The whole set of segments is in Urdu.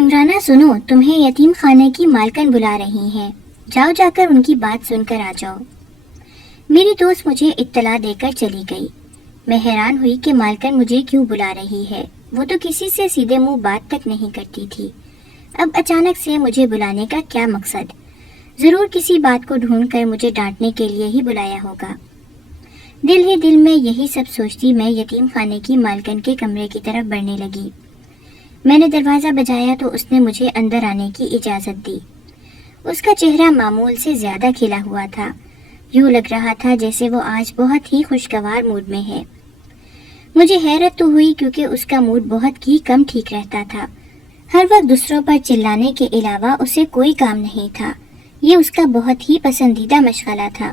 عمرانہ سنو، تمہیں یتیم خانے کی مالکن بلا رہی ہیں، جاؤ جا کر ان کی بات سن کر آ جاؤ۔ میری دوست مجھے اطلاع دے کر چلی گئی۔ میں حیران ہوئی کہ مالکن مجھے کیوں بلا رہی ہے، وہ تو کسی سے سیدھے منہ بات تک نہیں کرتی تھی، اب اچانک سے مجھے بلانے کا کیا مقصد؟ ضرور کسی بات کو ڈھونڈ کر مجھے ڈانٹنے کے لیے ہی بلایا ہوگا۔ دل ہی دل میں یہی سب سوچتی میں یتیم خانے کی مالکن کے کمرے کی طرف بڑھنے لگی۔ میں نے دروازہ بجایا تو اس نے مجھے اندر آنے کی اجازت دی۔ اس کا چہرہ معمول سے زیادہ کھلا ہوا تھا، یوں لگ رہا تھا جیسے وہ آج بہت ہی خوشگوار موڈ میں ہے۔ مجھے حیرت تو ہوئی کیونکہ اس کا موڈ بہت ہی کم ٹھیک رہتا تھا، ہر وقت دوسروں پر چلانے کے علاوہ اسے کوئی کام نہیں تھا۔ یہ اس کا بہت ہی پسندیدہ مشغلہ تھا،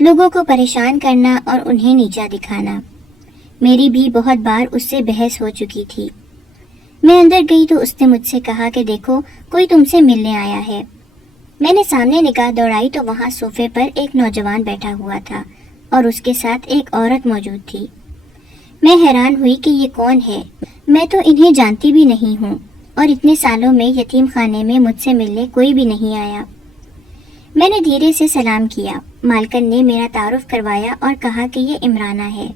لوگوں کو پریشان کرنا اور انہیں نیچا دکھانا۔ میری بھی بہت بار اس سے بحث ہو چکی تھی۔ میں اندر گئی تو اس نے مجھ سے کہا کہ دیکھو کوئی تم سے ملنے آیا ہے۔ میں نے سامنے نگاہ دوڑائی تو وہاں صوفے پر ایک نوجوان بیٹھا ہوا تھا اور اس کے ساتھ ایک عورت موجود تھی۔ میں حیران ہوئی کہ یہ کون ہے، میں تو انہیں جانتی بھی نہیں ہوں، اور اتنے سالوں میں یتیم خانے میں مجھ سے ملنے کوئی بھی نہیں آیا۔ میں نے دھیرے سے سلام کیا۔ مالکن نے میرا تعارف کروایا اور کہا کہ یہ عمرانہ ہے،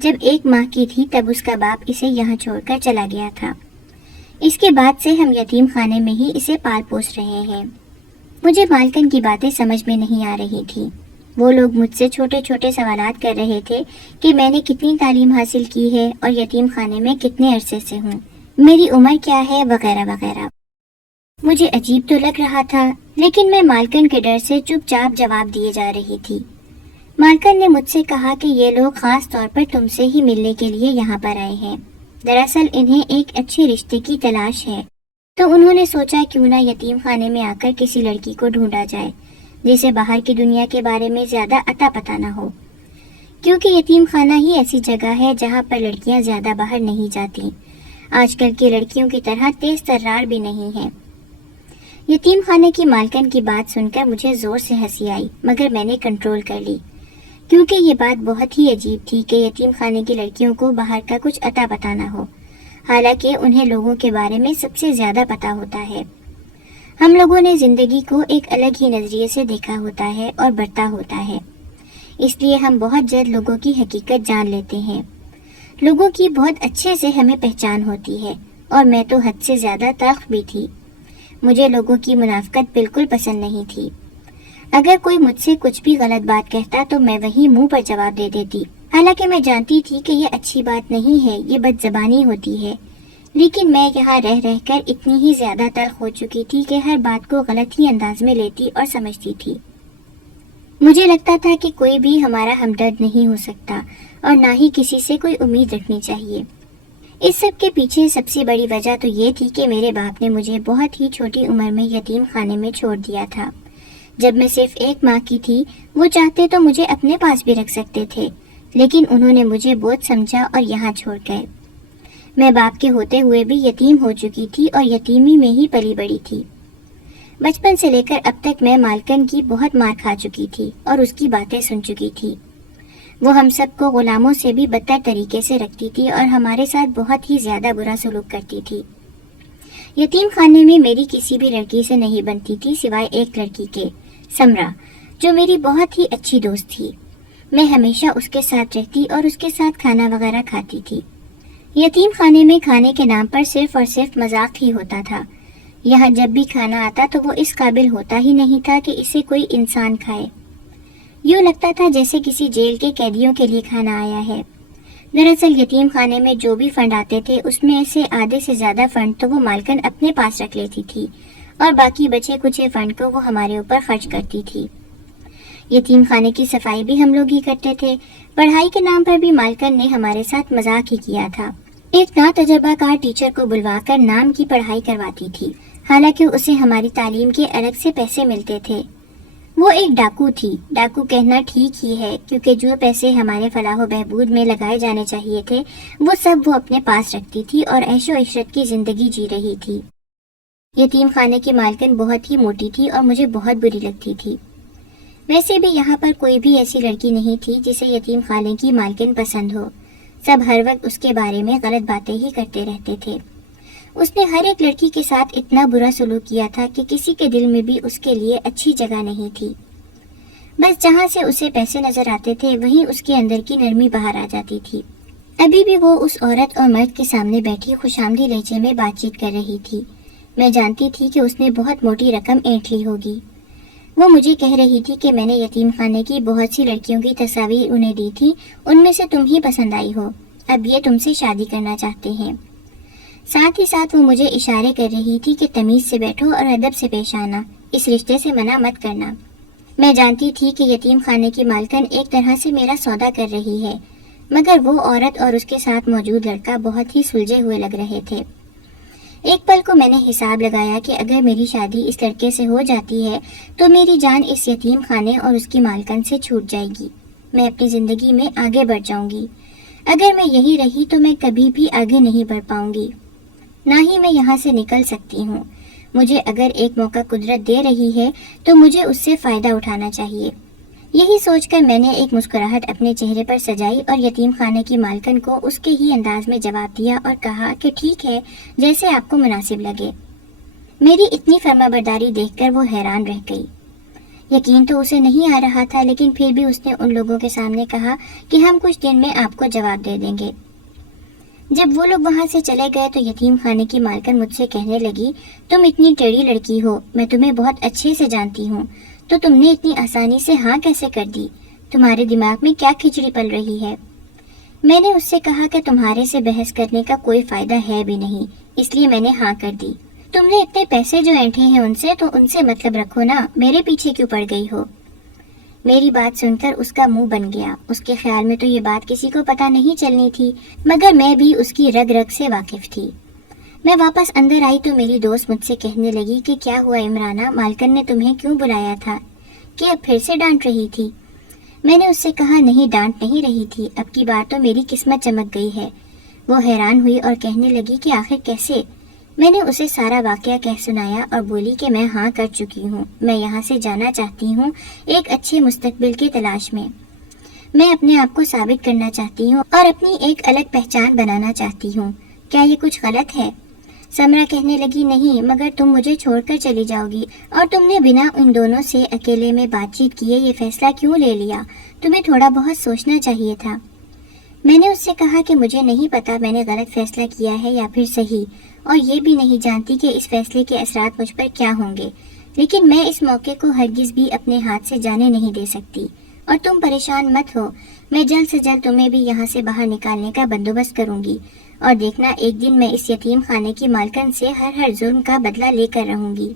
جب 1 ماہ کی تھی تب اس کا باپ اسے یہاں چھوڑ کر چلا گیا تھا، اس کے بعد سے ہم یتیم خانے میں ہی اسے پال پوس رہے ہیں۔ مجھے مالکن کی باتیں سمجھ میں نہیں آ رہی تھی۔ وہ لوگ مجھ سے چھوٹے چھوٹے سوالات کر رہے تھے کہ میں نے کتنی تعلیم حاصل کی ہے اور یتیم خانے میں کتنے عرصے سے ہوں، میری عمر کیا ہے، وغیرہ وغیرہ۔ مجھے عجیب تو لگ رہا تھا، لیکن میں مالکن کے ڈر سے چپ چاپ جواب دیے جا رہی تھی۔ مالکن نے مجھ سے کہا کہ یہ لوگ خاص طور پر تم سے ہی ملنے کے لیے یہاں پر آئے ہیں، دراصل انہیں ایک اچھے رشتے کی تلاش ہے، تو انہوں نے سوچا کیوں نہ یتیم خانے میں آ کر کسی لڑکی کو ڈھونڈا جائے جسے باہر کی دنیا کے بارے میں زیادہ اتا پتہ نہ ہو، کیونکہ یتیم خانہ ہی ایسی جگہ ہے جہاں پر لڑکیاں زیادہ باہر نہیں جاتی، آج کل کی لڑکیوں کی طرح تیز ترار بھی نہیں ہے۔ یتیم خانے کی مالکن کی بات سن کر مجھے زور سے ہنسی آئی، مگر میں نے کنٹرول کر لی، کیونکہ یہ بات بہت ہی عجیب تھی کہ یتیم خانے کی لڑکیوں کو باہر کا کچھ اتا پتہ نہ ہو، حالانکہ انہیں لوگوں کے بارے میں سب سے زیادہ پتہ ہوتا ہے۔ ہم لوگوں نے زندگی کو ایک الگ ہی نظریے سے دیکھا ہوتا ہے اور برتا ہوتا ہے، اس لیے ہم بہت جلد لوگوں کی حقیقت جان لیتے ہیں، لوگوں کی بہت اچھے سے ہمیں پہچان ہوتی ہے، اور میں تو حد سے زیادہ تلخ بھی تھی۔ مجھے لوگوں کی منافقت بالکل پسند نہیں تھی۔ اگر کوئی مجھ سے کچھ بھی غلط بات کہتا تو میں وہی منہ پر جواب دے دیتی، حالانکہ میں جانتی تھی کہ یہ اچھی بات نہیں ہے، یہ بد زبانی ہوتی ہے، لیکن میں یہاں رہ رہ کر اتنی ہی زیادہ تلخ ہو چکی تھی کہ ہر بات کو غلط ہی انداز میں لیتی اور سمجھتی تھی۔ مجھے لگتا تھا کہ کوئی بھی ہمارا ہمدرد نہیں ہو سکتا اور نہ ہی کسی سے کوئی امید رکھنی چاہیے۔ اس سب کے پیچھے سب سے بڑی وجہ تو یہ تھی کہ میرے باپ نے مجھے بہت ہی چھوٹی عمر میں یتیم خانے میں چھوڑ دیا تھا۔ جب میں صرف 1 ماہ کی تھی، وہ چاہتے تو مجھے اپنے پاس بھی رکھ سکتے تھے، لیکن انہوں نے مجھے بوجھ سمجھا اور یہاں چھوڑ گئے۔ میں باپ کے ہوتے ہوئے بھی یتیم ہو چکی تھی اور یتیمی میں ہی پلی بڑی تھی۔ بچپن سے لے کر اب تک میں مالکن کی بہت مار کھا چکی تھی اور اس کی باتیں سن چکی تھی۔ وہ ہم سب کو غلاموں سے بھی بدتر طریقے سے رکھتی تھی اور ہمارے ساتھ بہت ہی زیادہ برا سلوک کرتی تھی۔ یتیم خانے میں میری کسی بھی لڑکی سے نہیں بنتی تھی سوائے ایک لڑکی کے، سمرا، جو میری بہت ہی اچھی دوست تھی۔ میں ہمیشہ اس کے ساتھ رہتی اور اس کے ساتھ کھانا وغیرہ کھاتی تھی۔ یتیم خانے میں کھانے کے نام پر صرف اور صرف مذاق ہی ہوتا تھا۔ یہاں جب بھی کھانا آتا تو وہ اس قابل ہوتا ہی نہیں تھا کہ اسے کوئی انسان کھائے، یوں لگتا تھا جیسے کسی جیل کے قیدیوں کے لیے کھانا آیا ہے۔ دراصل یتیم خانے میں جو بھی فنڈ آتے تھے اس میں سے آدھے سے زیادہ فنڈ تو وہ مالکن اپنے پاس رکھ لیتی تھی اور باقی بچے کچھ فنڈ کو وہ ہمارے اوپر خرچ کرتی تھی۔ یتیم خانے کی صفائی بھی ہم لوگ ہی کرتے تھے۔ پڑھائی کے نام پر بھی مالکن نے ہمارے ساتھ مذاق ہی کیا تھا۔ ایک نا تجربہ کار ٹیچر کو بلوا کر نام کی پڑھائی کرواتی تھی، حالانکہ اسے ہماری تعلیم کے الگ سے پیسے ملتے تھے۔ وہ ایک ڈاکو تھی۔ ڈاکو کہنا ٹھیک ہی ہے، کیونکہ جو پیسے ہمارے فلاح و بہبود میں لگائے جانے چاہیے تھے وہ سب وہ اپنے پاس رکھتی تھی اور عیش و عشرت کی زندگی جی رہی تھی۔ یتیم خانے کی مالکن بہت ہی موٹی تھی اور مجھے بہت بری لگتی تھی۔ ویسے بھی یہاں پر کوئی بھی ایسی لڑکی نہیں تھی جسے یتیم خانے کی مالکن پسند ہو، سب ہر وقت اس کے بارے میں غلط باتیں ہی کرتے رہتے تھے۔ اس نے ہر ایک لڑکی کے ساتھ اتنا برا سلوک کیا تھا کہ کسی کے دل میں بھی اس کے لیے اچھی جگہ نہیں تھی۔ بس جہاں سے اسے پیسے نظر آتے تھے وہیں اس کے اندر کی نرمی باہر آ جاتی تھی۔ ابھی بھی وہ اس عورت اور مرد کے سامنے بیٹھی خوشامدی لہجے میں بات چیت کر رہی تھی۔ میں جانتی تھی کہ اس نے بہت موٹی رقم اینٹھ لی ہوگی۔ وہ مجھے کہہ رہی تھی کہ میں نے یتیم خانے کی بہت سی لڑکیوں کی تصاویر انہیں دی تھی، ان میں سے تم ہی پسند آئی ہو، اب یہ تم سے شادی کرنا چاہتے ہیں۔ ساتھ ہی ساتھ وہ مجھے اشارے کر رہی تھی کہ تمیز سے بیٹھو اور ادب سے پیش آنا، اس رشتے سے منع مت کرنا۔ میں جانتی تھی کہ یتیم خانے کی مالکن ایک طرح سے میرا سودا کر رہی ہے، مگر وہ عورت اور اس کے ساتھ موجود لڑکا بہت ہی سلجھے ہوئے لگ رہے تھے۔ ایک پل کو میں نے حساب لگایا کہ اگر میری شادی اس لڑکے سے ہو جاتی ہے تو میری جان اس یتیم خانے اور اس کی مالکن سے چھوٹ جائے گی، میں اپنی زندگی میں آگے بڑھ جاؤں گی۔ اگر میں یہی رہی تو میں کبھی بھی آگے نہیں بڑھ پاؤں گی، نہ ہی میں یہاں سے نکل سکتی ہوں۔ مجھے اگر ایک موقع قدرت دے رہی ہے تو مجھے اس سے فائدہ اٹھانا چاہیے۔ یہی سوچ کر میں نے ایک مسکراہٹ اپنے چہرے پر سجائی اور یتیم خانے کی مالکن کو اس کے ہی انداز میں جواب دیا اور کہا کہ ٹھیک ہے، جیسے آپ کو مناسب لگے۔ میری اتنی فرما برداری دیکھ کر وہ حیران رہ گئی۔ یقین تو اسے نہیں آ رہا تھا، لیکن پھر بھی اس نے ان لوگوں کے سامنے کہا کہ ہم کچھ دن میں آپ کو جواب دے دیں گے۔ جب وہ لوگ وہاں سے چلے گئے تو یتیم خانے کی مالکن مجھ سے کہنے لگی، تم اتنی ٹیڑھی لڑکی ہو، میں تمہیں بہت اچھے سے جانتی ہوں، تو تم نے اتنی آسانی سے ہاں کیسے کر دی؟ تمہارے دماغ میں کیا کھچڑی پل رہی ہے؟ میں نے اس سے کہا کہ تمہارے سے بحث کرنے کا کوئی فائدہ ہے بھی نہیں، اس لیے میں نے ہاں کر دی۔ تم نے اتنے پیسے جو اینٹھے ہیں ان سے، تو ان سے مطلب رکھو نا، میرے پیچھے کیوں پڑ گئی ہو؟ میری بات سن کر اس کا منہ بن گیا۔ اس کے خیال میں تو یہ بات کسی کو پتہ نہیں چلنی تھی، مگر میں بھی اس کی رگ رگ سے واقف تھی۔ میں واپس اندر آئی تو میری دوست مجھ سے کہنے لگی کہ کیا ہوا عمرانہ، مالکن نے تمہیں کیوں بلایا تھا؟ کہ اب پھر سے ڈانٹ رہی تھی؟ میں نے اس سے کہا نہیں، ڈانٹ نہیں رہی تھی، اب کی بار تو میری قسمت چمک گئی ہے۔ وہ حیران ہوئی اور کہنے لگی کہ آخر کیسے؟ میں نے اسے سارا واقعہ کہہ سنایا اور بولی کہ میں ہاں کر چکی ہوں، میں یہاں سے جانا چاہتی ہوں ایک اچھے مستقبل کی تلاش میں۔ میں اپنے آپ کو ثابت کرنا چاہتی ہوں اور اپنی ایک الگ پہچان بنانا چاہتی ہوں۔ کیا یہ کچھ غلط ہے؟ سمرا کہنے لگی نہیں، مگر تم مجھے چھوڑ کر چلی جاؤ گی، اور تم نے بنا ان دونوں سے اکیلے میں بات چیت کیے یہ فیصلہ کیوں لے لیا؟ تمہیں تھوڑا بہت سوچنا چاہیے تھا۔ میں نے اس سے کہا کہ مجھے نہیں پتا میں نے غلط فیصلہ کیا ہے یا پھر صحیح، اور یہ بھی نہیں جانتی کہ اس فیصلے کے اثرات مجھ پر کیا ہوں گے، لیکن میں اس موقع کو ہرگز بھی اپنے ہاتھ سے جانے نہیں دے سکتی۔ اور تم پریشان مت ہو، میں جلد سے جلد تمہیں بھی یہاں سے باہر نکالنے کا بندوبست کروں گی، اور دیکھنا ایک دن میں اس یتیم خانے کی مالکن سے ہر ظلم کا بدلہ لے کر رہوں گی۔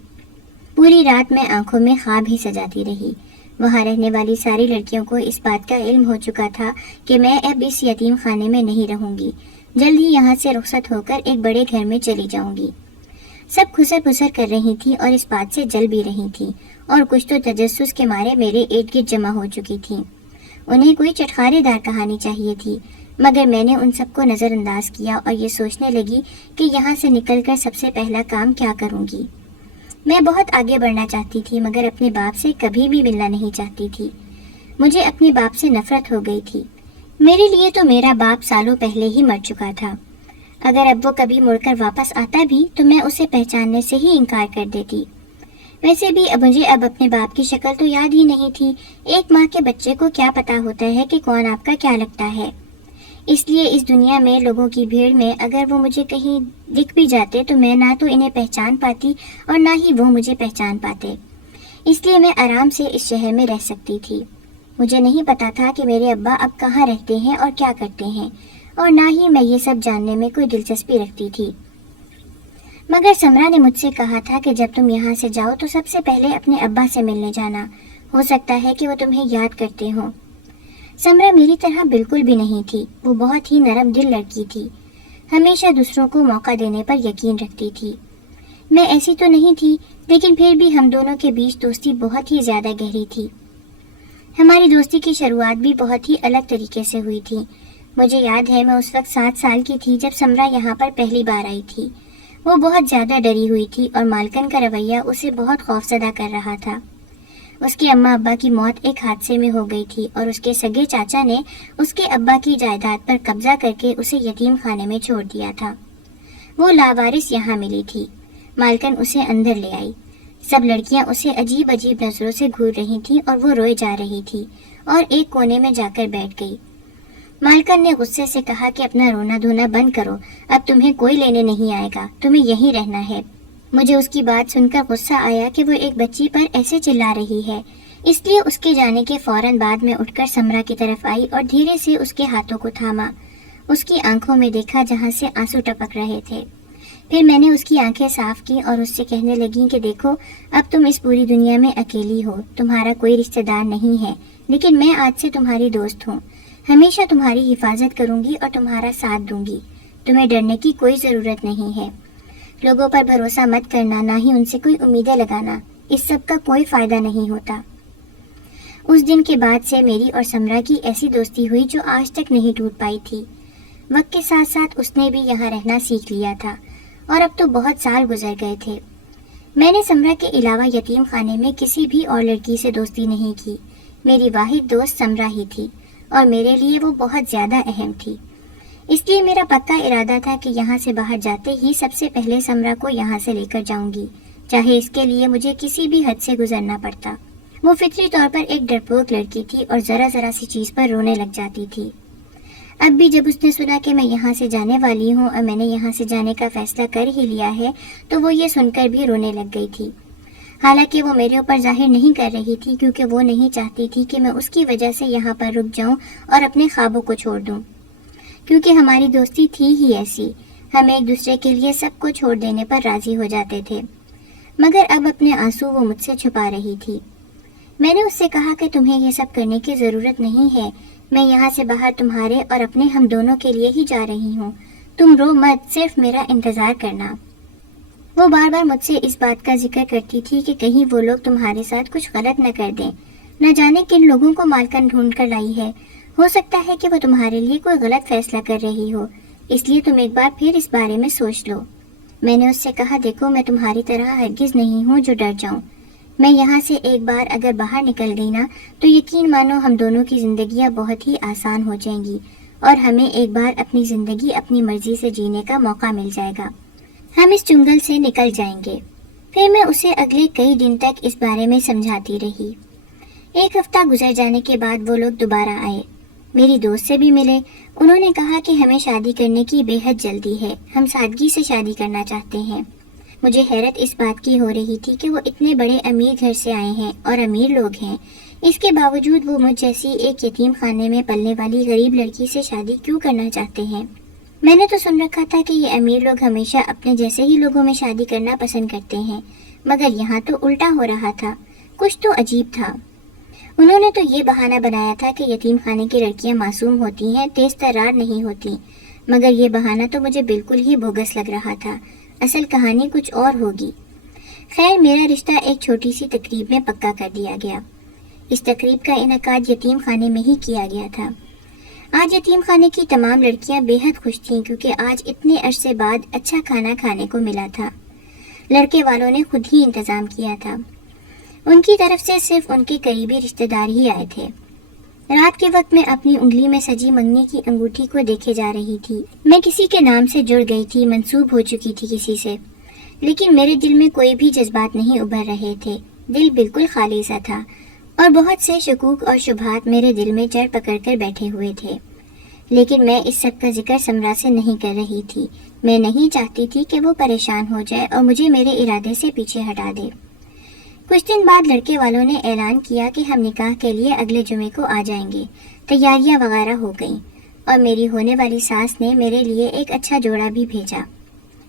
پوری رات میں آنکھوں میں خواب ہی سجاتی رہی۔ وہاں رہنے والی ساری لڑکیوں کو اس بات کا علم ہو چکا تھا کہ میں اب اس یتیم خانے میں نہیں رہوں گی، جلد ہی یہاں سے رخصت ہو کر ایک بڑے گھر میں چلی جاؤں گی۔ سب خسر پسر کر رہی تھی اور اس بات سے جل بھی رہی تھی، اور کچھ تو تجسس کے مارے میرے ارد گرد جمع ہو چکی تھی۔ انہیں کوئی چٹخارے دار کہانی چاہیے تھی، مگر میں نے ان سب کو نظر انداز کیا اور یہ سوچنے لگی کہ یہاں سے نکل کر سب سے پہلا کام کیا کروں گی۔ میں بہت آگے بڑھنا چاہتی تھی، مگر اپنے باپ سے کبھی بھی ملنا نہیں چاہتی تھی۔ مجھے اپنے باپ سے نفرت ہو گئی تھی۔ میرے لیے تو میرا باپ سالوں پہلے ہی مر چکا تھا۔ اگر اب وہ کبھی مڑ کر واپس آتا بھی تو میں اسے پہچاننے سے ہی انکار کر دیتی۔ ویسے بھی مجھے اب اپنے باپ کی شکل تو یاد ہی نہیں تھی۔ ایک ماں کے بچے کو کیا پتا ہوتا ہے کہ کون آپ کا کیا لگتا ہے؟ اس لیے اس دنیا میں لوگوں کی بھیڑ میں اگر وہ مجھے کہیں دکھ بھی جاتے تو میں نہ تو انہیں پہچان پاتی اور نہ ہی وہ مجھے پہچان پاتے۔ اس لیے میں آرام سے اس شہر میں رہ سکتی تھی۔ مجھے نہیں پتا تھا کہ میرے ابا اب کہاں رہتے ہیں اور کیا کرتے ہیں، اور نہ ہی میں یہ سب جاننے میں کوئی دلچسپی رکھتی تھی۔ مگر سمرا نے مجھ سے کہا تھا کہ جب تم یہاں سے جاؤ تو سب سے پہلے اپنے ابا سے ملنے جانا، ہو سکتا ہے کہ وہ تمہیں یاد کرتے ہوں۔ سمرا میری طرح بالکل بھی نہیں تھی، وہ بہت ہی نرم دل لڑکی تھی، ہمیشہ دوسروں کو موقع دینے پر یقین رکھتی تھی۔ میں ایسی تو نہیں تھی، لیکن پھر بھی ہم دونوں کے بیچ دوستی بہت ہی زیادہ گہری تھی۔ ہماری دوستی کی شروعات بھی بہت ہی الگ طریقے سے ہوئی تھی۔ مجھے یاد ہے میں اس وقت 7 سال کی تھی جب سمرا یہاں پر پہلی بار آئی تھی۔ وہ بہت زیادہ ڈری ہوئی تھی اور مالکن کا رویہ اسے بہت خوفزدہ کر رہا تھا۔ اس کے اماں ابا کی موت ایک حادثے میں ہو گئی تھی اور اس کے سگے چاچا نے اس کے ابا کی جائیداد پر قبضہ کر کے اسے یتیم خانے میں چھوڑ دیا تھا۔ وہ لاوارث یہاں ملی تھی۔ مالکن اسے اندر لے آئی۔ سب لڑکیاں اسے عجیب عجیب نظروں سے گھور رہی تھیں اور وہ روئے جا رہی تھی اور ایک کونے میں جا کر بیٹھ گئی۔ مالکن نے غصے سے کہا کہ اپنا رونا دھونا بند کرو، اب تمہیں کوئی لینے نہیں آئے گا، تمہیں یہیں رہنا ہے۔ مجھے اس کی بات سن کر غصہ آیا کہ وہ ایک بچی پر ایسے چلا رہی ہے، اس لیے اس کے جانے کے فوراً بعد میں اٹھ کر سمرا کی طرف آئی اور دھیرے سے اس کے ہاتھوں کو تھاما، اس کی آنکھوں میں دیکھا جہاں سے آنسو ٹپک رہے تھے۔ پھر میں نے اس کی آنکھیں صاف کی اور اس سے کہنے لگی کہ دیکھو، اب تم اس پوری دنیا میں اکیلی ہو، تمہارا کوئی رشتہ دار نہیں ہے، لیکن میں آج سے تمہاری دوست ہوں، ہمیشہ تمہاری حفاظت کروں گی اور تمہارا ساتھ دوں گی، تمہیں ڈرنے کی کوئی ضرورت نہیں ہے۔ لوگوں پر بھروسہ مت کرنا، نہ ہی ان سے کوئی امیدیں لگانا، اس سب کا کوئی فائدہ نہیں ہوتا۔ اس دن کے بعد سے میری اور سمرا کی ایسی دوستی ہوئی جو آج تک نہیں ٹوٹ پائی تھی۔ وقت کے ساتھ ساتھ اس نے بھی یہاں رہنا سیکھ لیا تھا اور اب تو بہت سال گزر گئے تھے۔ میں نے سمرا کے علاوہ یتیم خانے میں کسی بھی اور لڑکی سے دوستی نہیں کی، میری واحد دوست سمرا ہی تھی اور میرے لیے وہ بہت زیادہ اہم تھی۔ اس لیے میرا پکا ارادہ تھا کہ یہاں سے باہر جاتے ہی سب سے پہلے سمرا کو یہاں سے لے کر جاؤں گی، چاہے اس کے لیے مجھے کسی بھی حد سے گزرنا پڑتا۔ وہ فطری طور پر ایک ڈرپوک لڑکی تھی اور ذرا سی چیز پر رونے لگ جاتی تھی۔ اب بھی جب اس نے سنا کہ میں یہاں سے جانے والی ہوں اور میں نے یہاں سے جانے کا فیصلہ کر ہی لیا ہے تو وہ یہ سن کر بھی رونے لگ گئی تھی۔ حالانکہ وہ میرے اوپر ظاہر نہیں کر رہی تھی کیونکہ وہ نہیں چاہتی تھی کہ میں اس کی وجہ سے یہاں پر رک جاؤں اور اپنے خوابوں کو چھوڑ دوں، کیونکہ ہماری دوستی تھی ہی ایسی، ہم ایک دوسرے کے لیے سب کو چھوڑ دینے پر راضی ہو جاتے تھے۔ مگر اب اپنے آنسو وہ مجھ سے چھپا رہی تھی۔ میں نے اس سے کہا کہ تمہیں یہ سب کرنے کی ضرورت نہیں ہے، میں یہاں سے باہر تمہارے اور اپنے ہم دونوں کے لیے ہی جا رہی ہوں، تم رو مت، صرف میرا انتظار کرنا۔ وہ بار بار مجھ سے اس بات کا ذکر کرتی تھی کہ کہیں وہ لوگ تمہارے ساتھ کچھ غلط نہ کر دیں، نہ جانے کن لوگوں کو مالکن ڈھونڈ کر لائی ہے، ہو سکتا ہے کہ وہ تمہارے لیے کوئی غلط فیصلہ کر رہی ہو، اس لیے تم ایک بار پھر اس بارے میں سوچ لو۔ میں نے اس سے کہا دیکھو، میں تمہاری طرح ہرگز نہیں ہوں جو ڈر جاؤں، میں یہاں سے ایک بار اگر باہر نکل گئی نا تو یقین مانو ہم دونوں کی زندگیاں بہت ہی آسان ہو جائیں گی اور ہمیں ایک بار اپنی زندگی اپنی مرضی سے جینے کا موقع مل جائے گا، ہم اس چنگل سے نکل جائیں گے۔ پھر میں اسے اگلے کئی دن تک اس بارے میں سمجھاتی رہی۔ ایک ہفتہ گزر جانے کے بعد وہ لوگ دوبارہ آئے، میری دوست سے بھی ملے۔ انہوں نے کہا کہ ہمیں شادی کرنے کی بے حد جلدی ہے، ہم سادگی سے شادی کرنا چاہتے ہیں۔ مجھے حیرت اس بات کی ہو رہی تھی کہ وہ اتنے بڑے امیر گھر سے آئے ہیں اور امیر لوگ ہیں، اس کے باوجود وہ مجھ جیسی ایک یتیم خانے میں پلنے والی غریب لڑکی سے شادی کیوں کرنا چاہتے ہیں؟ میں نے تو سن رکھا تھا کہ یہ امیر لوگ ہمیشہ اپنے جیسے ہی لوگوں میں شادی کرنا پسند کرتے ہیں، مگر یہاں تو الٹا ہو رہا تھا، کچھ تو عجیب تھا۔ انہوں نے تو یہ بہانہ بنایا تھا کہ یتیم خانے کی لڑکیاں معصوم ہوتی ہیں، تیز ترار نہیں ہوتی، مگر یہ بہانہ تو مجھے بالکل ہی بوگس لگ رہا تھا، اصل کہانی کچھ اور ہوگی۔ خیر، میرا رشتہ ایک چھوٹی سی تقریب میں پکا کر دیا گیا۔ اس تقریب کا انعقاد یتیم خانے میں ہی کیا گیا تھا۔ آج یتیم خانے کی تمام لڑکیاں بے حد خوش تھیں کیونکہ آج اتنے عرصے بعد اچھا کھانا کھانے کو ملا تھا۔ لڑکے والوں نے خود ہی انتظام کیا تھا، ان کی طرف سے صرف ان کے قریبی رشتہ دار ہی آئے تھے۔ رات کے وقت میں اپنی انگلی میں سجی منگنی کی انگوٹھی کو دیکھے جا رہی تھی۔ میں کسی کے نام سے جڑ گئی تھی، منسوب ہو چکی تھی کسی سے، لیکن میرے دل میں کوئی بھی جذبات نہیں ابھر رہے تھے، دل بالکل خالی سا تھا اور بہت سے شکوک اور شبہات میرے دل میں جڑ پکڑ کر بیٹھے ہوئے تھے۔ لیکن میں اس سب کا ذکر سمرا سے نہیں کر رہی تھی، میں نہیں چاہتی تھی کہ وہ پریشان ہو جائے اور مجھے میرے ارادے سے پیچھے ہٹا دے۔ کچھ دن بعد لڑکے والوں نے اعلان کیا کہ ہم نکاح کے لیے اگلے جمعے کو آ جائیں گے، تیاریاں وغیرہ ہو گئیں اور میری ہونے والی ساس نے میرے لیے ایک اچھا جوڑا بھی بھیجا۔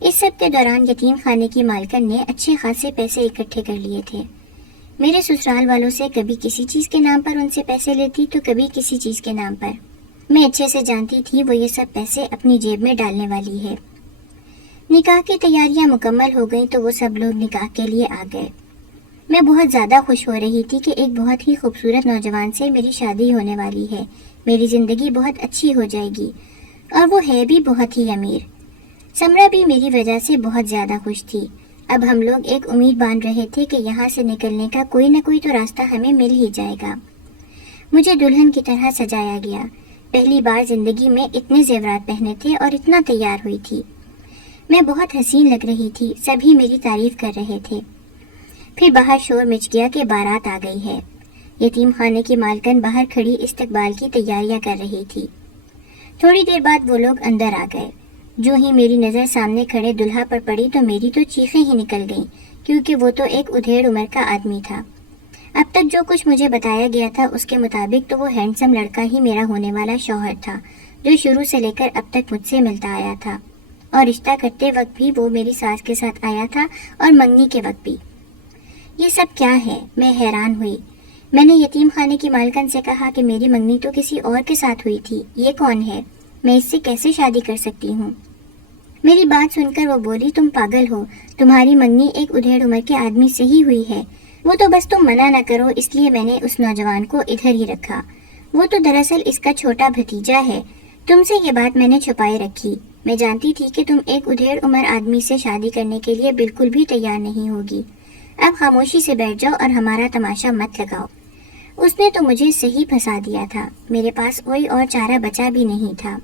اس سب کے دوران یتیم خانے کی مالکن نے اچھے خاصے پیسے اکٹھے کر لیے تھے۔ میرے سسرال والوں سے کبھی کسی چیز کے نام پر ان سے پیسے لیتی تو کبھی کسی چیز کے نام پر۔ میں اچھے سے جانتی تھی وہ یہ سب پیسے اپنی جیب میں ڈالنے والی ہے۔ نکاح کی تیاریاں مکمل ہو گئیں تو وہ سب لوگ نکاح کے لیے آ گئے۔ میں بہت زیادہ خوش ہو رہی تھی کہ ایک بہت ہی خوبصورت نوجوان سے میری شادی ہونے والی ہے، میری زندگی بہت اچھی ہو جائے گی، اور وہ ہے بھی بہت ہی امیر۔ سمرا بھی میری وجہ سے بہت زیادہ خوش تھی۔ اب ہم لوگ ایک امید باندھ رہے تھے کہ یہاں سے نکلنے کا کوئی نہ کوئی تو راستہ ہمیں مل ہی جائے گا۔ مجھے دلہن کی طرح سجایا گیا، پہلی بار زندگی میں اتنے زیورات پہنے تھے اور اتنا تیار ہوئی تھی۔ میں بہت حسین لگ رہی تھی، سبھی میری تعریف کر رہے تھے۔ پھر باہر شور مچ گیا کہ بارات آ گئی ہے۔ یتیم خانے کی مالکن باہر کھڑی استقبال کی تیاریاں کر رہی تھی۔ تھوڑی دیر بعد وہ لوگ اندر آ گئے۔ جو ہی میری نظر سامنے کھڑے دلہا پر پڑی تو میری تو چیخیں ہی نکل گئیں، کیونکہ وہ تو ایک ادھیڑ عمر کا آدمی تھا۔ اب تک جو کچھ مجھے بتایا گیا تھا اس کے مطابق تو وہ ہینڈسم لڑکا ہی میرا ہونے والا شوہر تھا، جو شروع سے لے کر اب تک مجھ سے ملتا آیا تھا، اور رشتہ کرتے وقت بھی وہ میری ساس کے ساتھ آیا تھا اور منگنی کے وقت بھی۔ یہ سب کیا ہے؟ میں حیران ہوئی۔ میں نے یتیم خانے کی مالکن سے کہا کہ میری منگنی تو کسی اور کے ساتھ ہوئی تھی، یہ کون ہے؟ میں اس سے کیسے شادی کر سکتی ہوں؟ میری بات سن کر وہ بولی، تم پاگل ہو، تمہاری منگنی ایک ادھیڑ عمر کے آدمی سے ہی ہوئی ہے، وہ تو بس تم منع نہ کرو اس لیے میں نے اس نوجوان کو ادھر ہی رکھا، وہ تو دراصل اس کا چھوٹا بھتیجا ہے، تم سے یہ بات میں نے چھپائے رکھی، میں جانتی تھی کہ تم ایک ادھیڑ عمر آدمی سے شادی کرنے کے لیے بالکل بھی تیار نہیں ہوگی، اب خاموشی سے بیٹھ جاؤ اور ہمارا تماشا مت لگاؤ۔ اس نے تو مجھے صحیح پھنسا دیا تھا، میرے پاس کوئی اور چارہ بچا بھی نہیں تھا۔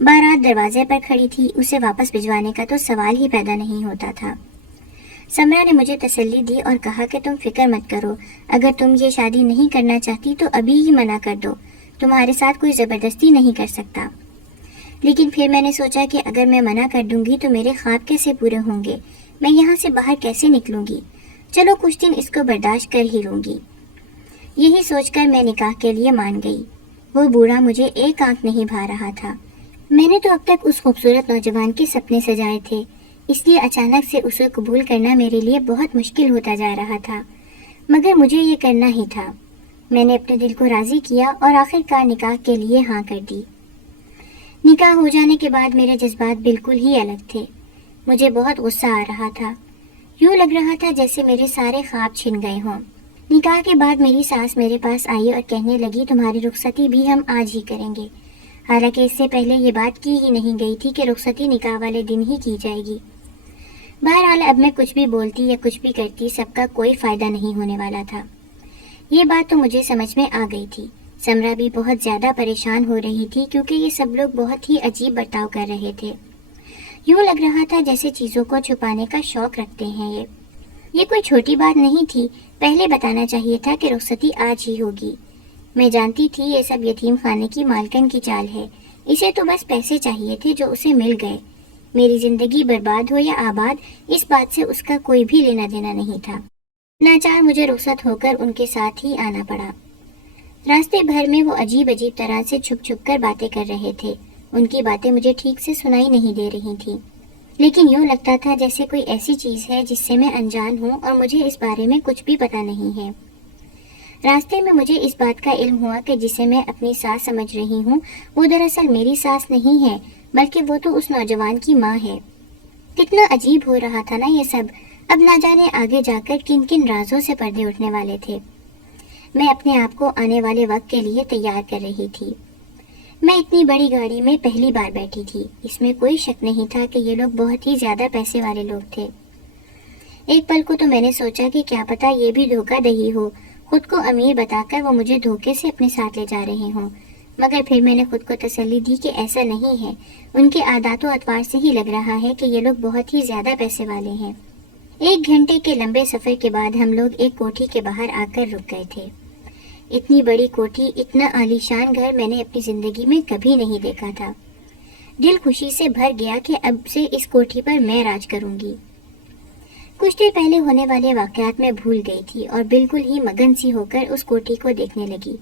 بارات دروازے پر کھڑی تھی، اسے واپس بھجوانے کا تو سوال ہی پیدا نہیں ہوتا تھا۔ سمرا نے مجھے تسلی دی اور کہا کہ تم فکر مت کرو، اگر تم یہ شادی نہیں کرنا چاہتی تو ابھی ہی منع کر دو، تمہارے ساتھ کوئی زبردستی نہیں کر سکتا۔ لیکن پھر میں نے سوچا کہ اگر میں منع کر دوں گی تو میرے خواب کیسے پورے ہوں گے، میں یہاں سے باہر کیسے نکلوں گی؟ چلو کچھ دن اس کو برداشت کر ہی لوں گی۔ یہی سوچ کر میں نکاح کے لیے مان گئی۔ وہ بوڑھا مجھے ایک آنکھ نہیں بھا رہا تھا۔ میں نے تو اب تک اس خوبصورت نوجوان کے سپنے سجائے تھے، اس لیے اچانک سے اسے قبول کرنا میرے لیے بہت مشکل ہوتا جا رہا تھا، مگر مجھے یہ کرنا ہی تھا۔ میں نے اپنے دل کو راضی کیا اور آخر کار نکاح کے لیے ہاں کر دی۔ نکاح ہو جانے کے بعد میرے جذبات بالکل ہی الگ تھے۔ مجھے بہت غصہ آ رہا تھا، یوں لگ رہا تھا جیسے میرے سارے خواب چھن گئے ہوں۔ نکاح کے بعد میری ساس میرے پاس آئی اور کہنے لگی تمہاری رخصتی بھی ہم آج ہی کریں گے، حالانکہ اس سے پہلے یہ بات کی ہی نہیں گئی تھی کہ رخصتی نکاح والے دن ہی کی جائے گی۔ بہرحال اب میں کچھ بھی بولتی یا کچھ بھی کرتی سب کا کوئی فائدہ نہیں ہونے والا تھا۔ یہ بات تو مجھے سمجھ میں آ گئی تھی۔ سمرا بھی بہت زیادہ پریشان ہو رہی تھی کیونکہ یہ سب لوگ بہت ہی عجیب برتاؤ کر رہے تھے۔ یوں لگ رہا تھا جیسے چیزوں کو چھپانے کا شوق رکھتے ہیں۔ یہ کوئی چھوٹی بات نہیں تھی، پہلے بتانا چاہیے تھا کہ رخصتی آج ہی ہوگی۔ میں جانتی تھی یہ سب یتیم خانے کی مالکن کی چال ہے، اسے تو بس پیسے چاہیے تھے جو اسے مل گئے۔ میری زندگی برباد ہو یا آباد، اس بات سے اس کا کوئی بھی لینا دینا نہیں تھا۔ ناچار مجھے رخصت ہو کر ان کے ساتھ ہی آنا پڑا۔ راستے بھر میں وہ عجیب عجیب طرح سے چھپ چھپ کر باتیں کر رہے تھے، ان کی باتیں مجھے ٹھیک سے سنائی نہیں دے رہی تھیں، لیکن یوں لگتا تھا جیسے کوئی ایسی چیز ہے جس سے میں انجان ہوں اور مجھے اس بارے میں کچھ بھی پتہ نہیں ہے۔ راستے میں مجھے اس بات کا علم ہوا کہ جسے میں اپنی ساس سمجھ رہی ہوں وہ دراصل میری ساس نہیں ہے، بلکہ وہ تو اس نوجوان کی ماں ہے۔ کتنا عجیب ہو رہا تھا نا یہ سب، اب نہ جانے آگے جا کر کن کن رازوں سے پردے اٹھنے والے تھے۔ میں اپنے آپ کو آنے والے وقت کے لیے تیار کر رہی تھی۔ میں اتنی بڑی گاڑی میں پہلی بار بیٹھی تھی، اس میں کوئی شک نہیں تھا کہ یہ لوگ بہت ہی زیادہ پیسے والے لوگ تھے۔ ایک پل کو تو میں نے سوچا کہ کیا پتہ یہ بھی دھوکہ دہی ہو، خود کو امیر بتا کر وہ مجھے دھوکے سے اپنے ساتھ لے جا رہے ہوں، مگر پھر میں نے خود کو تسلی دی کہ ایسا نہیں ہے، ان کے عادات و اطوار سے ہی لگ رہا ہے کہ یہ لوگ بہت ہی زیادہ پیسے والے ہیں۔ 1 گھنٹے کے لمبے سفر کے بعد ہم لوگ ایک کوٹھی کے باہر آ کر رک گئے تھے۔ اتنی بڑی کوٹھی، اتنا عالیشان گھر میں نے اپنی زندگی میں کبھی نہیں دیکھا تھا۔ دل خوشی سے بھر گیا کہ اب سے اس کوٹھی پر میں راج کروں گی۔ کچھ دیر پہلے ہونے والے واقعات میں بھول گئی تھی اور بالکل ہی مگن سی ہو کر اس کوٹھی کو دیکھنے لگی،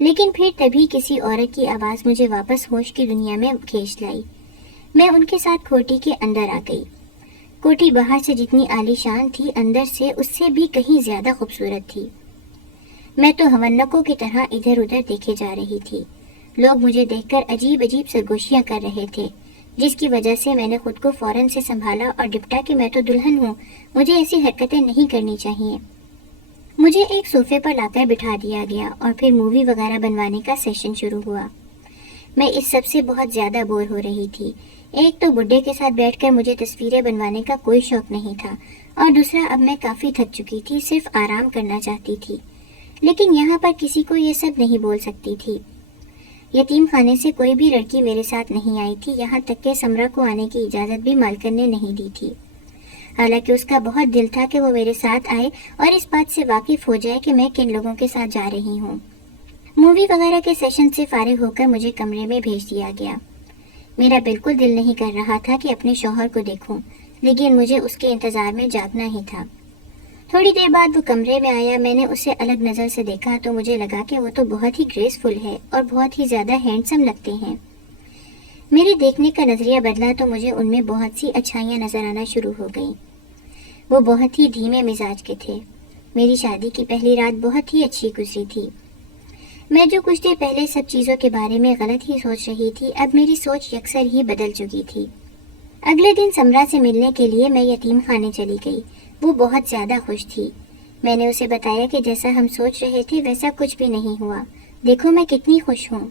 لیکن پھر تبھی کسی عورت کی آواز مجھے واپس ہوش کی دنیا میں کھینچ لائی۔ میں ان کے ساتھ کوٹھی کے اندر آ گئی۔ کوٹھی باہر سے جتنی عالیشان تھی، اندر سے اس سے بھی کہیں زیادہ خوبصورت تھی۔ میں تو ہونکوں کی طرح ادھر ادھر دیکھے جا رہی تھی۔ لوگ مجھے دیکھ کر عجیب عجیب سرگوشیاں کر رہے تھے، جس کی وجہ سے میں نے خود کو فوراً سے سنبھالا اور ڈپٹا کہ میں تو دلہن ہوں، مجھے ایسی حرکتیں نہیں کرنی چاہیے۔ مجھے ایک صوفے پر لا کر بٹھا دیا گیا اور پھر مووی وغیرہ بنوانے کا سیشن شروع ہوا۔ میں اس سب سے بہت زیادہ بور ہو رہی تھی۔ ایک تو بڈھے کے ساتھ بیٹھ کر مجھے تصویریں بنوانے کا کوئی شوق نہیں تھا، اور دوسرا اب میں کافی تھک چکی تھی، صرف آرام کرنا چاہتی تھی، لیکن یہاں پر کسی کو یہ سب نہیں بول سکتی تھی۔ یتیم خانے سے کوئی بھی لڑکی میرے ساتھ نہیں آئی تھی، یہاں تک کہ سمرا کو آنے کی اجازت بھی مالکن نے نہیں دی تھی۔ حالانکہ اس کا بہت دل تھا کہ وہ میرے ساتھ آئے اور اس بات سے واقف ہو جائے کہ میں کن لوگوں کے ساتھ جا رہی ہوں۔ مووی وغیرہ کے سیشن سے فارغ ہو کر مجھے کمرے میں بھیج دیا گیا۔ میرا بالکل دل نہیں کر رہا تھا کہ اپنے شوہر کو دیکھوں، لیکن مجھے اس کے انتظار میں جاگنا ہی تھا۔ تھوڑی دیر بعد وہ کمرے میں آیا۔ میں نے اسے الگ نظر سے دیکھا تو مجھے لگا کہ وہ تو بہت ہی گریسفل ہے اور بہت ہی زیادہ ہینڈسم لگتے ہیں۔ میرے دیکھنے کا نظریہ بدلا تو مجھے ان میں بہت سی اچھائیاں نظر آنا شروع ہو گئیں۔ وہ بہت ہی دھیمے مزاج کے تھے۔ میری شادی کی پہلی رات بہت ہی اچھی گزری تھی۔ میں جو کچھ دیر پہلے سب چیزوں کے بارے میں غلط ہی سوچ رہی تھی، اب میری سوچ یکسر ہی بدل چکی تھی۔ اگلے دن سمرا سے ملنے کے لیے میں یتیم خانے چلی گئی۔ وہ بہت زیادہ خوش تھی۔ میں نے اسے بتایا کہ جیسا ہم سوچ رہے تھے ویسا کچھ بھی نہیں ہوا، دیکھو میں کتنی خوش ہوں۔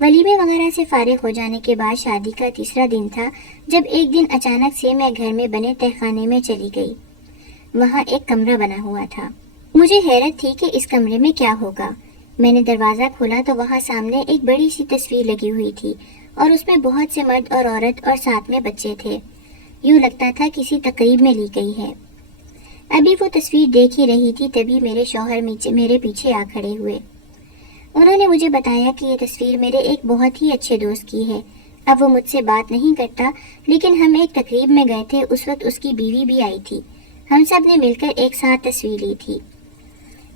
ولیمے وغیرہ سے فارغ ہو جانے کے بعد شادی کا تیسرا دن تھا جب ایک دن اچانک سے میں گھر میں بنے تہخانے میں چلی گئی۔ وہاں ایک کمرہ بنا ہوا تھا۔ مجھے حیرت تھی کہ اس کمرے میں کیا ہوگا۔ میں نے دروازہ کھولا تو وہاں سامنے ایک بڑی سی تصویر لگی ہوئی تھی اور اس میں بہت سے مرد اور عورت اور ساتھ میں بچے تھے۔ یوں لگتا تھا کسی تقریب میں لی گئی ہے۔ ابھی وہ تصویر دیکھ ہی رہی تھی تبھی میرے شوہر میرے پیچھے آ کھڑے ہوئے۔ انہوں نے مجھے بتایا کہ یہ تصویر میرے ایک بہت ہی اچھے دوست کی ہے۔ اب وہ مجھ سے بات نہیں کرتا، لیکن ہم ایک تقریب میں گئے تھے، اس وقت اس کی بیوی بھی آئی تھی۔ ہم سب نے مل کر ایک ساتھ تصویر لی تھی۔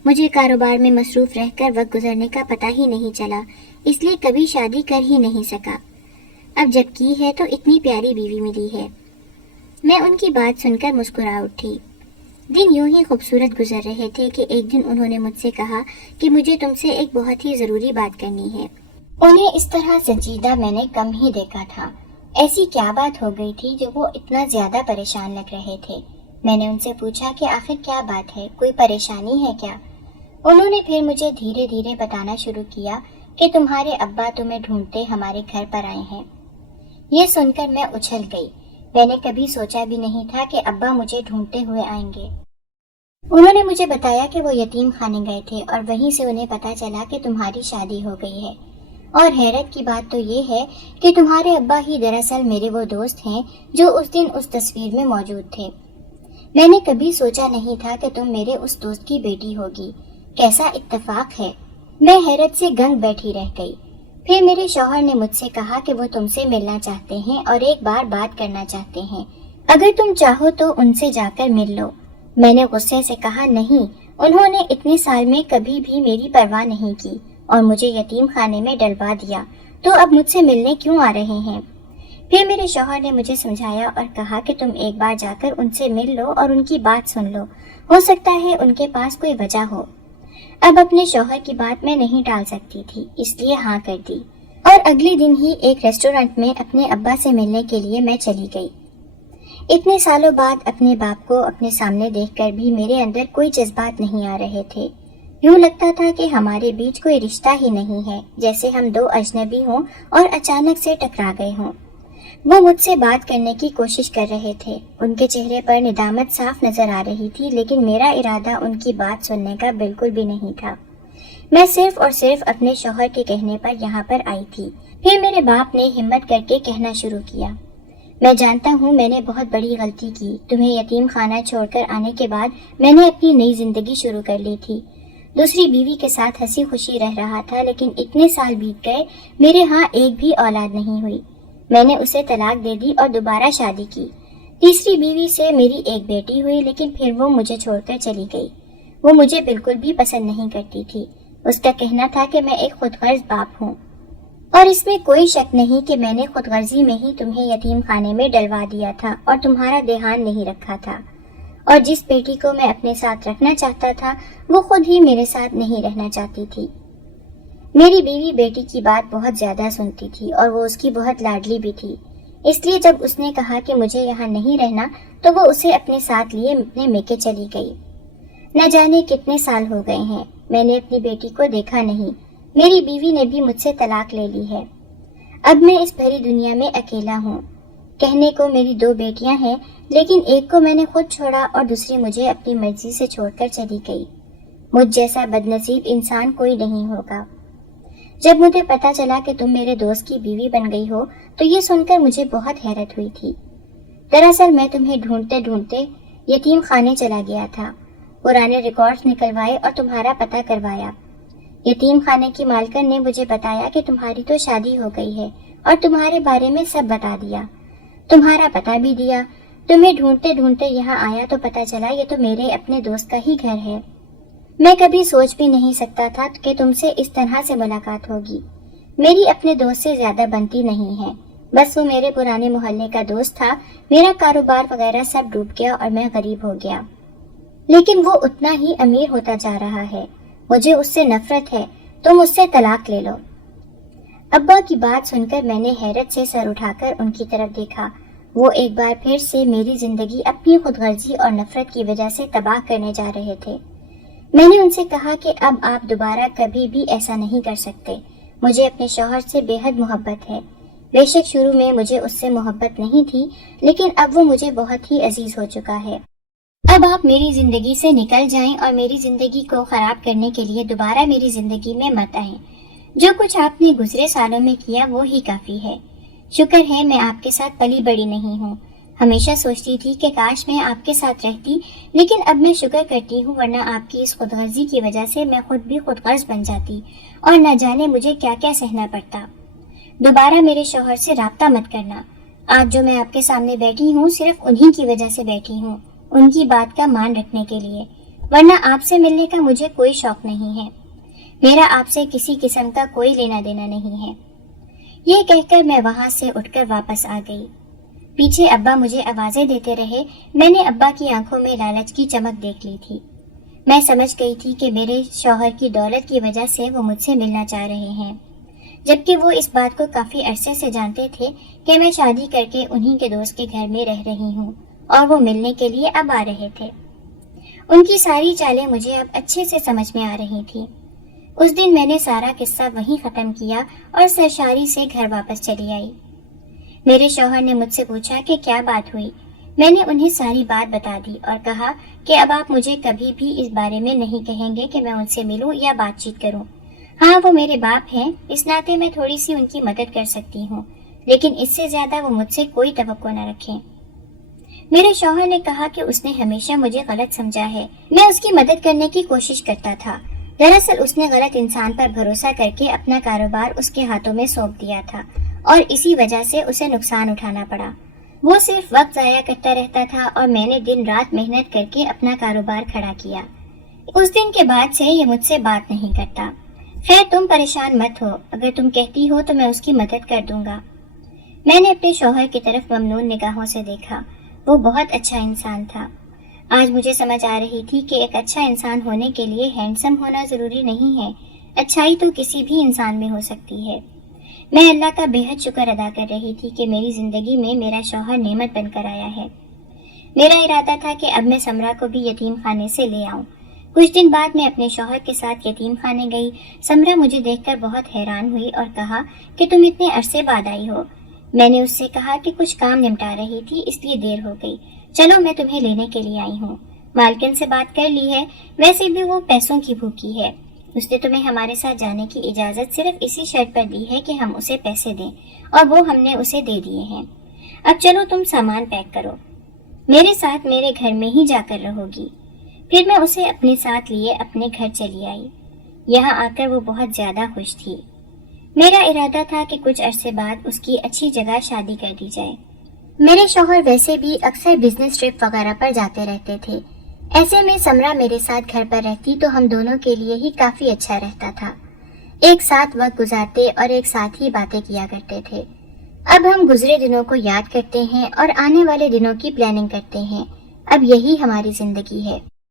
مجھے کاروبار میں مصروف رہ کر وقت گزرنے کا پتہ ہی نہیں چلا، اس لیے کبھی شادی کر ہی نہیں سکا۔ اب جب کی ہے تو اتنی پیاری بیوی ملی ہے۔ میں ان کی بات سن کر مسکرا اٹھی۔ دن یوں ہی خوبصورت گزر رہے تھے کہ ایک دن انہوں نے مجھ سے کہا کہ مجھے تم سے ایک بہت ہی ضروری بات کرنی ہے۔ انہیں اس طرح سنجیدہ میں نے کم ہی دیکھا تھا۔ ایسی کیا بات ہو گئی تھی جو وہ اتنا زیادہ پریشان لگ رہے تھے؟ میں نے ان سے پوچھا کہ آخر کیا بات ہے، کوئی پریشانی ہے کیا؟ انہوں نے پھر مجھے دھیرے دھیرے بتانا شروع کیا کہ تمہارے ابا تمہیں ڈھونڈتے ہمارے گھر پر آئے ہیں۔ یہ سن کر میں اچھل گئی۔ میں نے کبھی سوچا بھی نہیں تھا کہ ابا مجھے ڈھونڈتے ہوئے آئیں گے۔ انہوں نے مجھے بتایا کہ وہ یتیم خانے گئے تھے اور وہیں سے انہیں پتا چلا کہ تمہاری شادی ہو گئی ہے، اور حیرت کی بات تو یہ ہے کہ تمہارے ابا ہی دراصل میرے وہ دوست ہیں جو اس دن اس تصویر میں موجود تھے۔ میں نے کبھی سوچا نہیں تھا کہ تم میرے اس دوست کی بیٹی ہوگی، کیسا اتفاق ہے۔ میں حیرت سے گنگ بیٹھی رہ گئی۔ پھر میرے شوہر نے مجھ سے کہا کہ وہ تم سے ملنا چاہتے ہیں اور ایک بار بات کرنا چاہتے ہیں، اگر تم چاہو تو ان سے جا کر مل لو۔ میں نے غصے سے کہا نہیں، انہوں نے اتنے سال میں کبھی بھی میری پرواہ نہیں کی اور مجھے یتیم خانے میں ڈلوا دیا، تو اب مجھ سے ملنے کیوں آ رہے ہیں؟ پھر میرے شوہر نے مجھے سمجھایا اور کہا کہ تم ایک بار جا کر ان سے مل لو اور ان کی بات سن لو، ہو سکتا ہے ان کے پاس کوئی وجہ ہو۔ اب اپنے شوہر کی بات میں نہیں ٹال سکتی تھی، اس لیے ہاں کر دی، اور اگلے دن ہی ایک ریسٹورنٹ میں اپنے ابا سے ملنے کے لیے میں چلی گئی۔ اتنے سالوں بعد اپنے باپ کو اپنے سامنے دیکھ کر بھی میرے اندر کوئی جذبات نہیں آ رہے تھے۔ یوں لگتا تھا کہ ہمارے بیچ کوئی رشتہ ہی نہیں ہے، جیسے ہم دو اجنبی ہوں اور اچانک سے ٹکرا گئے ہوں۔ وہ مجھ سے بات کرنے کی کوشش کر رہے تھے، ان کے چہرے پر ندامت صاف نظر آ رہی تھی، لیکن میرا ارادہ ان کی بات سننے کا بالکل بھی نہیں تھا۔ میں صرف اور صرف اپنے شوہر کے کہنے پر یہاں پر آئی تھی۔ پھر میرے باپ نے ہمت کر کے کہنا شروع کیا، میں جانتا ہوں میں نے بہت بڑی غلطی کی، تمہیں یتیم خانہ چھوڑ کر آنے کے بعد میں نے اپنی نئی زندگی شروع کر لی تھی، دوسری بیوی کے ساتھ ہنسی خوشی رہ رہا تھا، لیکن اتنے سال بیت گئے، میرے ہاں ایک بھی اولاد نہیں ہوئی۔ میں نے اسے طلاق دے دی اور دوبارہ شادی کی۔ تیسری بیوی سے میری ایک بیٹی ہوئی، لیکن پھر وہ مجھے چھوڑ کر چلی گئی۔ وہ مجھے بالکل بھی پسند نہیں کرتی تھی۔ اس کا کہنا تھا کہ میں ایک خود غرض باپ ہوں، اور اس میں کوئی شک نہیں کہ میں نے خود غرضی میں ہی تمہیں یتیم خانے میں ڈلوا دیا تھا اور تمہارا دھیان نہیں رکھا تھا، اور جس بیٹی کو میں اپنے ساتھ رکھنا چاہتا تھا وہ خود ہی میرے ساتھ نہیں رہنا چاہتی تھی۔ میری بیوی بیٹی کی بات بہت زیادہ سنتی تھی اور وہ اس کی بہت لاڈلی بھی تھی، اس لیے جب اس نے کہا کہ مجھے یہاں نہیں رہنا تو وہ اسے اپنے ساتھ لیے اپنے میکے چلی گئی۔ نہ جانے کتنے سال ہو گئے ہیں، میں نے اپنی بیٹی کو دیکھا نہیں، میری بیوی نے بھی مجھ سے طلاق لے لی ہے۔ اب میں اس بھری دنیا میں اکیلا ہوں۔ کہنے کو میری دو بیٹیاں ہیں، لیکن ایک کو میں نے خود چھوڑا اور دوسری مجھے اپنی مرضی سے چھوڑ کر چلی گئی۔ مجھ جیسا بدنصیب انسان کوئی نہیں ہوگا۔ جب مجھے پتا چلا کہ تم میرے دوست کی بیوی بن گئی ہو تو یہ سن کر مجھے بہت حیرت ہوئی تھی۔ دراصل میں تمہیں ڈھونڈتے ڈھونڈتے یتیم خانے چلا گیا تھا، پرانے ریکارڈز نکلوائے اور تمہارا پتہ کروایا۔ یتیم خانے کی مالکن نے مجھے بتایا کہ تمہاری تو شادی ہو گئی ہے اور تمہارے بارے میں سب بتا دیا، تمہارا پتہ بھی دیا۔ تمہیں ڈھونڈتے ڈھونڈتے یہاں آیا تو پتہ چلا یہ تو میرے اپنے دوست کا ہی گھر ہے۔ میں کبھی سوچ بھی نہیں سکتا تھا کہ تم سے اس طرح سے ملاقات ہوگی۔ میری اپنے دوست سے زیادہ بنتی نہیں ہے، بس وہ میرے پرانے محلے کا دوست تھا۔ میرا کاروبار وغیرہ سب ڈوب گیا اور میں غریب ہو گیا، لیکن وہ اتنا ہی امیر ہوتا جا رہا ہے۔ مجھے اس سے نفرت ہے، تم اس سے طلاق لے لو۔ ابا کی بات سن کر میں نے حیرت سے سر اٹھا کر ان کی طرف دیکھا۔ وہ ایک بار پھر سے میری زندگی اپنی خود غرضی اور نفرت کی وجہ سے تباہ کرنے جا رہے تھے۔ میں نے ان سے کہا کہ اب آپ دوبارہ کبھی بھی ایسا نہیں کر سکتے۔ مجھے اپنے شوہر سے بے حد محبت ہے۔ بے شک شروع میں مجھے اس سے محبت نہیں تھی، لیکن اب وہ مجھے بہت ہی عزیز ہو چکا ہے۔ اب آپ میری زندگی سے نکل جائیں اور میری زندگی کو خراب کرنے کے لیے دوبارہ میری زندگی میں مت آئیں۔ جو کچھ آپ نے گزرے سالوں میں کیا وہ ہی کافی ہے۔ شکر ہے میں آپ کے ساتھ پلی بڑی نہیں ہوں۔ ہمیشہ سوچتی تھی کہ کاش میں آپ کے ساتھ رہتی، لیکن اب میں شکر کرتی ہوں، ورنہ آپ کی اس خود غرضی کی وجہ سے میں خود بھی خود غرض بن جاتی اور نہ جانے مجھے کیا کیا سہنا پڑتا۔ دوبارہ میرے شوہر سے رابطہ مت کرنا۔ آج جو میں آپ کے سامنے بیٹھی ہوں صرف انہی کی وجہ سے بیٹھی ہوں، ان کی بات کا مان رکھنے کے لیے، ورنہ آپ سے ملنے کا مجھے کوئی شوق نہیں ہے۔ میرا آپ سے کسی قسم کا کوئی لینا دینا نہیں ہے۔ یہ کہہ کر میں وہاں سے اٹھ کر واپس آ گئی۔ پیچھے ابا مجھے آوازیں دیتے رہے۔ میں نے ابا کی آنکھوں میں لالچ کی چمک دیکھ لی تھی۔ میں سمجھ گئی تھی کہ میرے شوہر کی دولت کی وجہ سے وہ مجھ سے ملنا چاہ رہے ہیں، جبکہ وہ اس بات کو کافی عرصے سے جانتے تھے کہ میں شادی کر کے انہی کے دوست کے گھر میں رہ رہی ہوں اور وہ ملنے کے لیے اب آ رہے تھے۔ ان کی ساری چالیں مجھے اب اچھے سے سمجھ میں آ رہی تھی۔ اس دن میں نے سارا قصہ وہیں ختم کیا اور سرشاری سے گھر واپس چلی آئی۔ میرے شوہر نے مجھ سے پوچھا کہ کیا بات ہوئی۔ میں نے انہیں ساری بات بتا دی اور کہا کہ اب آپ مجھے کبھی بھی اس بارے میں نہیں کہیں گے کہ میں ان سے ملوں یا بات چیت کروں۔ ہاں وہ میرے باپ ہیں، اس ناطے میں تھوڑی سی ان کی مدد کر سکتی ہوں، لیکن اس سے زیادہ وہ مجھ سے کوئی توقع نہ رکھیں۔ میرے شوہر نے کہا کہ اس نے ہمیشہ مجھے غلط سمجھا ہے، میں اس کی مدد کرنے کی کوشش کرتا تھا۔ دراصل اس نے غلط انسان پر بھروسہ کر کے اپنا کاروبار اس کے ہاتھوں میں سونپ دیا تھا اور اسی وجہ سے اسے نقصان اٹھانا پڑا۔ وہ صرف وقت ضائع کرتا رہتا تھا اور میں نے دن رات محنت کر کے اپنا کاروبار کھڑا کیا۔ اس دن کے بعد سے یہ مجھ سے بات نہیں کرتا۔ خیر تم پریشان مت ہو، اگر تم کہتی ہو تو میں اس کی مدد کر دوں گا۔ میں نے اپنے شوہر کی طرف ممنون نگاہوں سے دیکھا۔ وہ بہت اچھا انسان تھا۔ آج مجھے سمجھ آ رہی تھی کہ ایک اچھا انسان ہونے کے لیے ہینڈسم ہونا ضروری نہیں ہے، اچھائی تو کسی بھی انسان میں ہو سکتی ہے۔ میں اللہ کا بے حد شکر ادا کر رہی تھی کہ میری زندگی میں میرا شوہر نعمت بن کر آیا ہے۔ میرا ارادہ تھا کہ اب میں سمرا کو بھی یتیم خانے سے لے آؤں۔ کچھ دن بعد میں اپنے شوہر کے ساتھ یتیم خانے گئی۔ سمرا مجھے دیکھ کر بہت حیران ہوئی اور کہا کہ تم اتنے عرصے بعد آئی ہو۔ میں نے اس سے کہا کہ کچھ کام نمٹا رہی تھی اس لیے دیر ہو گئی، چلو میں تمہیں لینے کے لیے آئی ہوں۔ مالکن سے بات کر لی ہے، ویسے بھی وہ پیسوں کی بھوکی ہے، اس نے تمہیں ہمارے ساتھ جانے کی اجازت صرف اسی شرط پر دی ہے کہ ہم اسے پیسے دیں، اور وہ ہم نے اسے دے دیے ہیں۔ اب چلو تم سامان پیک کرو، میرے ساتھ میرے گھر میں ہی جا کر رہو گی۔ پھر میں اسے اپنے ساتھ لیے اپنے گھر چلی آئی۔ یہاں آ کر وہ بہت زیادہ خوش تھی۔ میرا ارادہ تھا کہ کچھ عرصے بعد اس کی اچھی جگہ شادی کر دی جائے۔ میرے شوہر ویسے بھی اکثر بزنس ٹرپ وغیرہ پر جاتے رہتے تھے، ایسے میں سمرا میرے ساتھ گھر پر رہتی تو ہم دونوں کے لیے ہی کافی اچھا رہتا تھا۔ ایک ساتھ وقت گزارتے اور ایک ساتھ ہی باتیں کیا کرتے تھے۔ اب ہم گزرے دنوں کو یاد کرتے ہیں اور آنے والے دنوں کی پلاننگ کرتے ہیں۔ اب یہی ہماری زندگی ہے۔